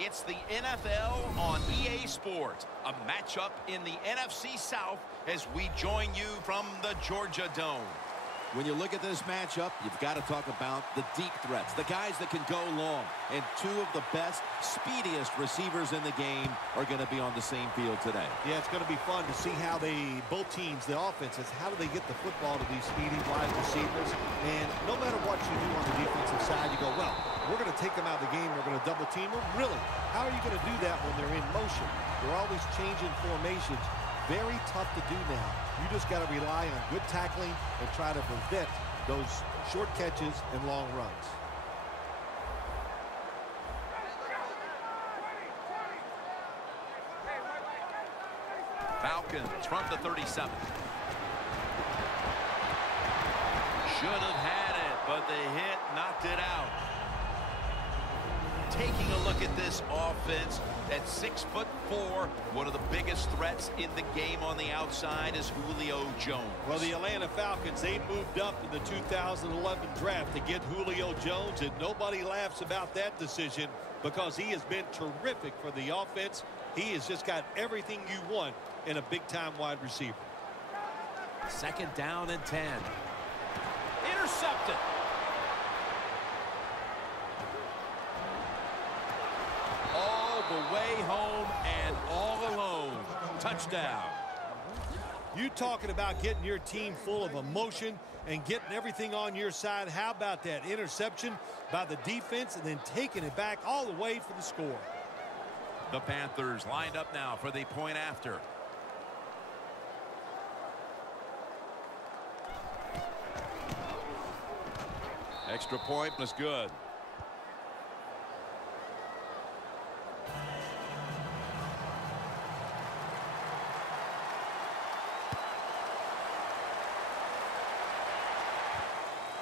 It's the NFL on EA Sports, a matchup in the NFC South as we join you from the Georgia Dome. When you look at this matchup, you've got to talk about the deep threats, the guys that can go long. And two of the best, speediest receivers in the game are going to be on the same field today. Yeah, it's going to be fun to see how both teams, the offenses, how do they get the football to these speedy wide receivers. And no matter what you do on the defensive side, you go, well, we're going to take them out of the game. We're going to double team them. Really? How are you going to do that when they're in motion? They're always changing formations. Very tough to do now. You just got to rely on good tackling and try to prevent those short catches and long runs. Falcons from the 37. Should have had it, but the hit knocked it out. Taking a look at this offense, at 6'4", one of the biggest threats in the game on the outside is Julio Jones. Well, the Atlanta Falcons, they moved up in the 2011 draft to get Julio Jones, and nobody laughs about that decision because he has been terrific for the offense. He has just got everything you want in a big-time wide receiver. 2nd down and 10. Intercepted. The way home and all alone. Touchdown. You talking about getting your team full of emotion and getting everything on your side. How about that interception by the defense and then taking it back all the way for the score? The Panthers lined up now for the point after. Extra point was good.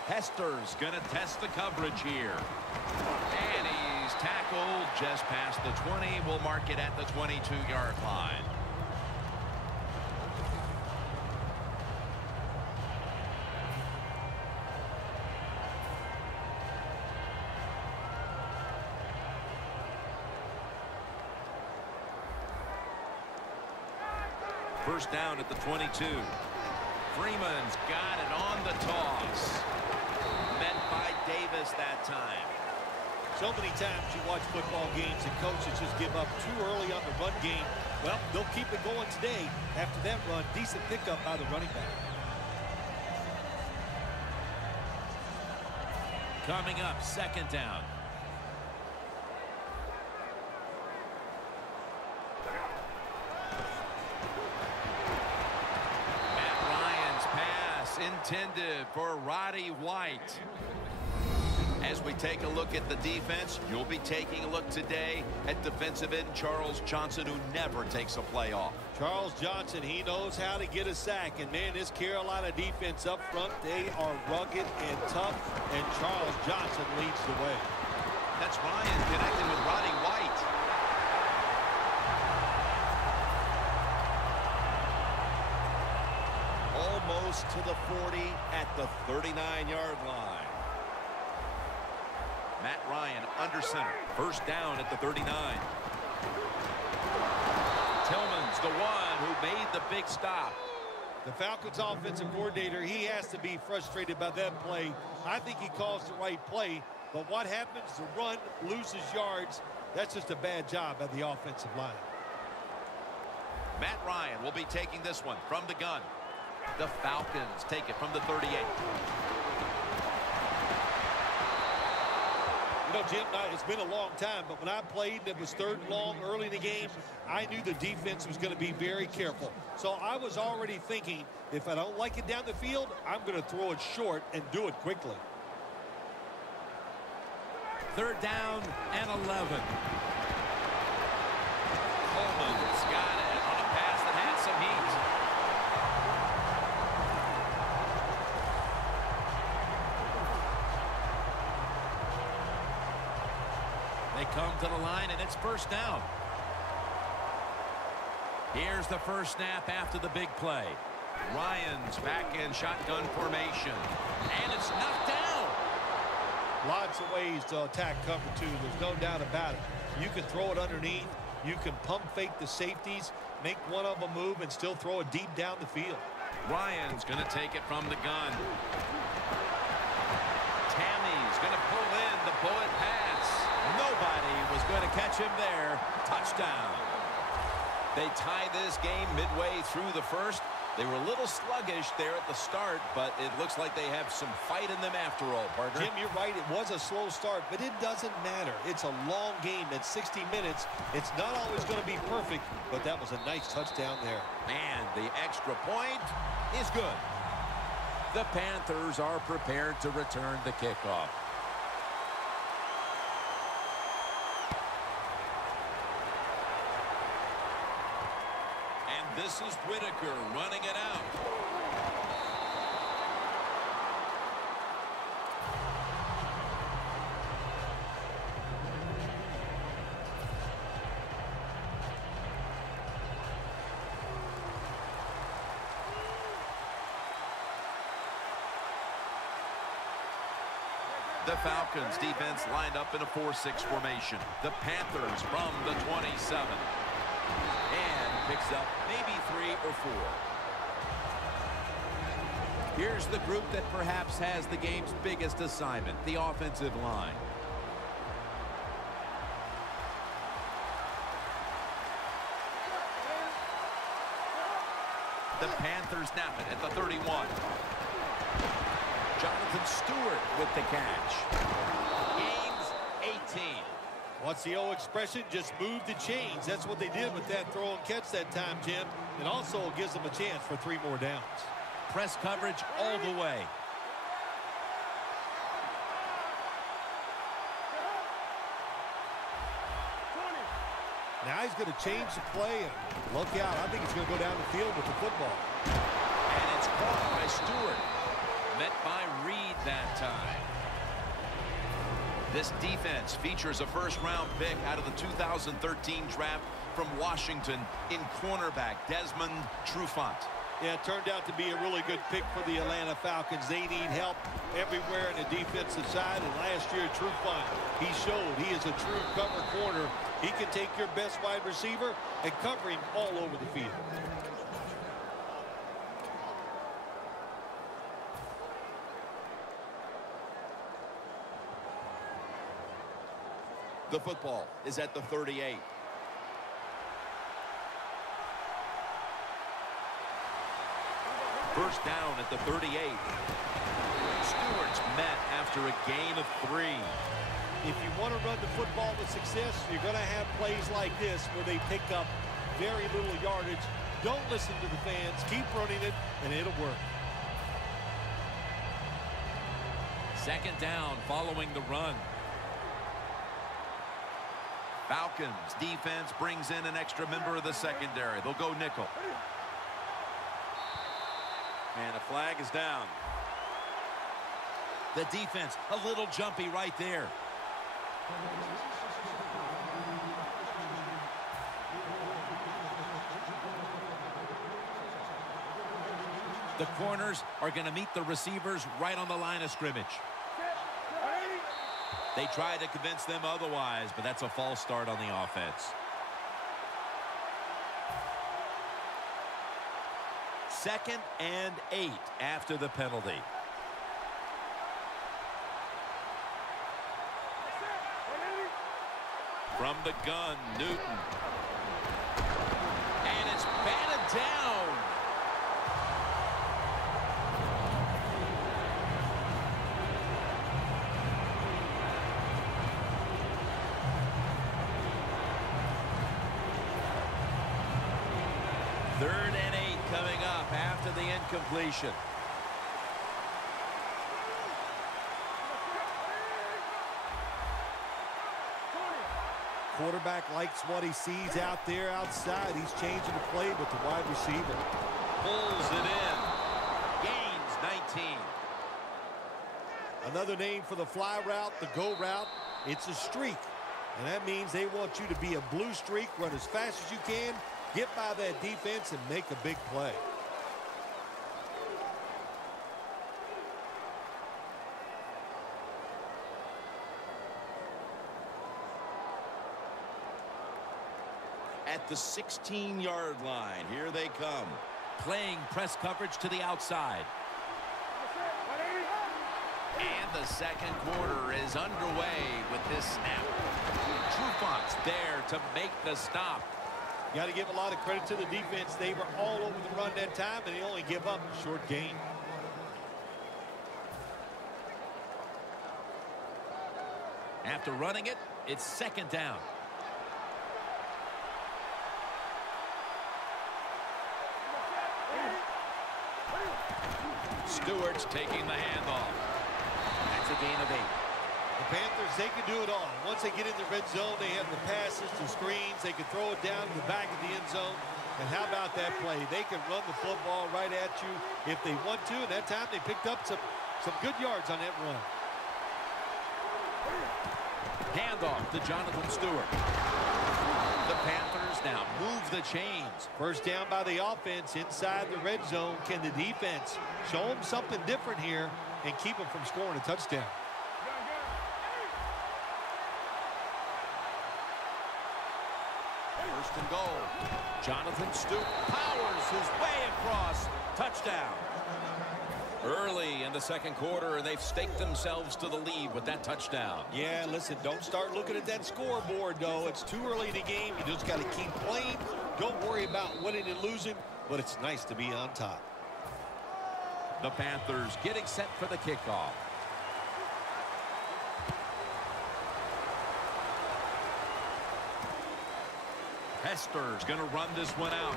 Hester's going to test the coverage here. And he's tackled just past the 20. We'll mark it at the 22-yard line. First down at the 22. Freeman's got it on the toss. Met by Davis that time. So many times you watch football games and coaches just give up too early on the run game. Well, they'll keep it going today. After that run, decent pickup by the running back. Coming up, 2nd down. Intended for Roddy White. As we take a look at the defense, you'll be taking a look today at defensive end Charles Johnson, who never takes a play off. Charles Johnson, he knows how to get a sack. And, man, this Carolina defense up front, they are rugged and tough. And Charles Johnson leads the way. That's Ryan connecting with Roddy White. Almost to the 40 at the 39-yard line. Matt Ryan under center. First down at the 39. Tillman's the one who made the big stop. The Falcons offensive coordinator, he has to be frustrated by that play. I think he calls the right play, but what happens? The run loses yards. That's just a bad job by the offensive line. Matt Ryan will be taking this one from the gun. The Falcons take it from the 38. You know, Jim, it's been a long time, but when I played and it was 3rd and long early in the game, I knew the defense was going to be very careful. So I was already thinking, if I don't like it down the field, I'm going to throw it short and do it quickly. 3rd down and 11. Coleman's got it on a pass that had some heat. They come to the line, and it's first down. Here's the first snap after the big play. Ryan's back in shotgun formation. And it's knocked down. Lots of ways to attack cover two. There's no doubt about it. You can throw it underneath. You can pump fake the safeties, make one of them move, and still throw it deep down the field. Ryan's going to take it from the gun. Tammy's going to pull in the bullet pass. Nobody was going to catch him there. Touchdown. They tie this game midway through the first. They were a little sluggish there at the start, but it looks like they have some fight in them after all, partner. Jim, you're right. It was a slow start, but it doesn't matter. It's a long game at 60 minutes. It's not always going to be perfect, but that was a nice touchdown there. And the extra point is good. The Panthers are prepared to return the kickoff. This is Whitaker running it out. The Falcons defense lined up in a 4-6 formation. The Panthers from the 27. Picks up maybe 3 or 4. Here's the group that perhaps has the game's biggest assignment, the offensive line. The Panthers snap it at the 31. Jonathan Stewart with the catch. Gains 18. What's the old expression? Just move the chains. That's what they did with that throw and catch that time, Jim. It also gives them a chance for 3 more downs. Press coverage all the way. Now he's going to change the play, and look out. I think he's going to go down the field with the football. And it's caught by Stewart. Met by Reed that time. This defense features a first-round pick out of the 2013 draft from Washington in cornerback Desmond Trufant. Yeah, it turned out to be a really good pick for the Atlanta Falcons. They need help everywhere on the defensive side, and last year, Trufant, he showed he is a true cover corner. He can take your best wide receiver and cover him all over the field. The football is at the 38. First down at the 38. Stewart's met after a gain of 3. If you want to run the football with success, you're going to have plays like this where they pick up very little yardage. Don't listen to the fans. Keep running it, and it'll work. Second down following the run. Falcons defense brings in an extra member of the secondary. They'll go nickel. And a flag is down. The defense a little jumpy right there. The corners are going to meet the receivers right on the line of scrimmage. They try to convince them otherwise, but that's a false start on the offense. Second and 8 after the penalty. From the gun, Newton. And it's batted down. Third and 8 coming up after the incompletion. Quarterback likes what he sees out there outside. He's changing the play with the wide receiver. Pulls it in. Gains 19. Another name for the fly route, the go route, it's a streak. And that means they want you to be a blue streak, run as fast as you can, get by that defense, and make a big play. at the 16-yard line. Here they come. Playing press coverage to the outside. And the second quarter is underway with this snap. Trufant's there to make the stop. Got to give a lot of credit to the defense. They were all over the run that time, and they only give up a short gain. After running it, it's second down. Stewart's taking the handoff. That's a gain of 8. The Panthers, they can do it all. Once they get in the red zone, they have the passes, the screens. They can throw it down to the back of the end zone. And how about that play? They can run the football right at you if they want to. And that time they picked up some good yards on that run. Handoff to Jonathan Stewart. The Panthers now move the chains. First down by the offense inside the red zone. Can the defense show them something different here and keep them from scoring a touchdown? First and goal. Jonathan Stewart powers his way across. Touchdown. Early in the second quarter, and they've staked themselves to the lead with that touchdown. Yeah, listen, don't start looking at that scoreboard, though. It's too early in the game. You just got to keep playing. Don't worry about winning and losing, but it's nice to be on top. The Panthers getting set for the kickoff. Hester's going to run this one out.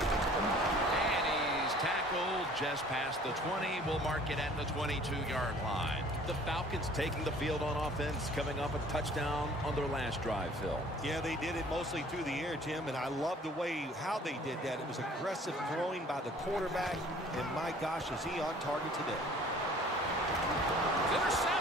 And he's tackled just past the 20. We'll mark it at the 22-yard line. The Falcons taking the field on offense, coming off a touchdown on their last drive, Phil. Yeah, they did it mostly through the air, Jim, and I love the way how they did that. It was aggressive throwing by the quarterback, and my gosh, is he on target today. Intercepted!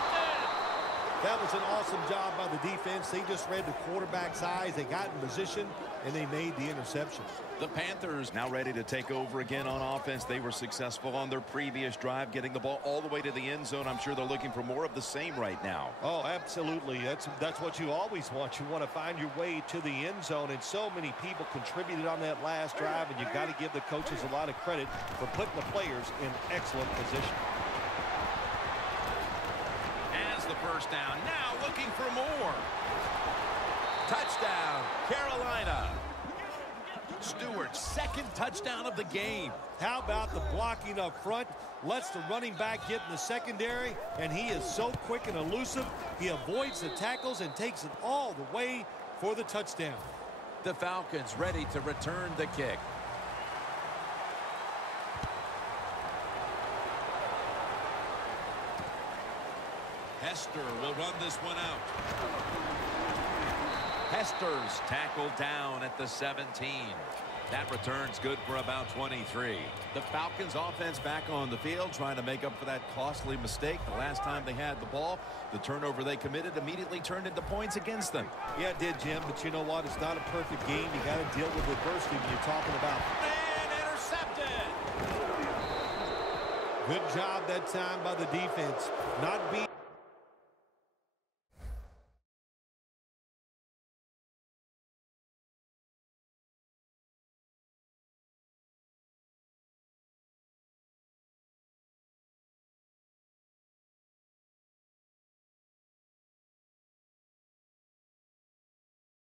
That was an awesome job by the defense. They just read the quarterback's eyes. They got in position, and they made the interception. The Panthers now ready to take over again on offense. They were successful on their previous drive, getting the ball all the way to the end zone. I'm sure they're looking for more of the same right now. Oh, absolutely. That's what you always want. You want to find your way to the end zone, and so many people contributed on that last drive, and you got to give the coaches a lot of credit for putting the players in excellent position. The first down, now looking for more. Touchdown, Carolina. Stewart's second touchdown of the game. How about the blocking up front? Lets the running back get in the secondary, and he is so quick and elusive. He avoids the tackles and takes it all the way for the touchdown. The Falcons ready to return the kick. Hester will run this one out. Hester's tackled down at the 17. That return's good for about 23. The Falcons offense back on the field trying to make up for that costly mistake. The last time they had the ball, the turnover they committed immediately turned into points against them. Yeah, it did, Jim, but you know what? It's not a perfect game. You got to deal with adversity when you're talking about. And intercepted. Good job that time by the defense. Not being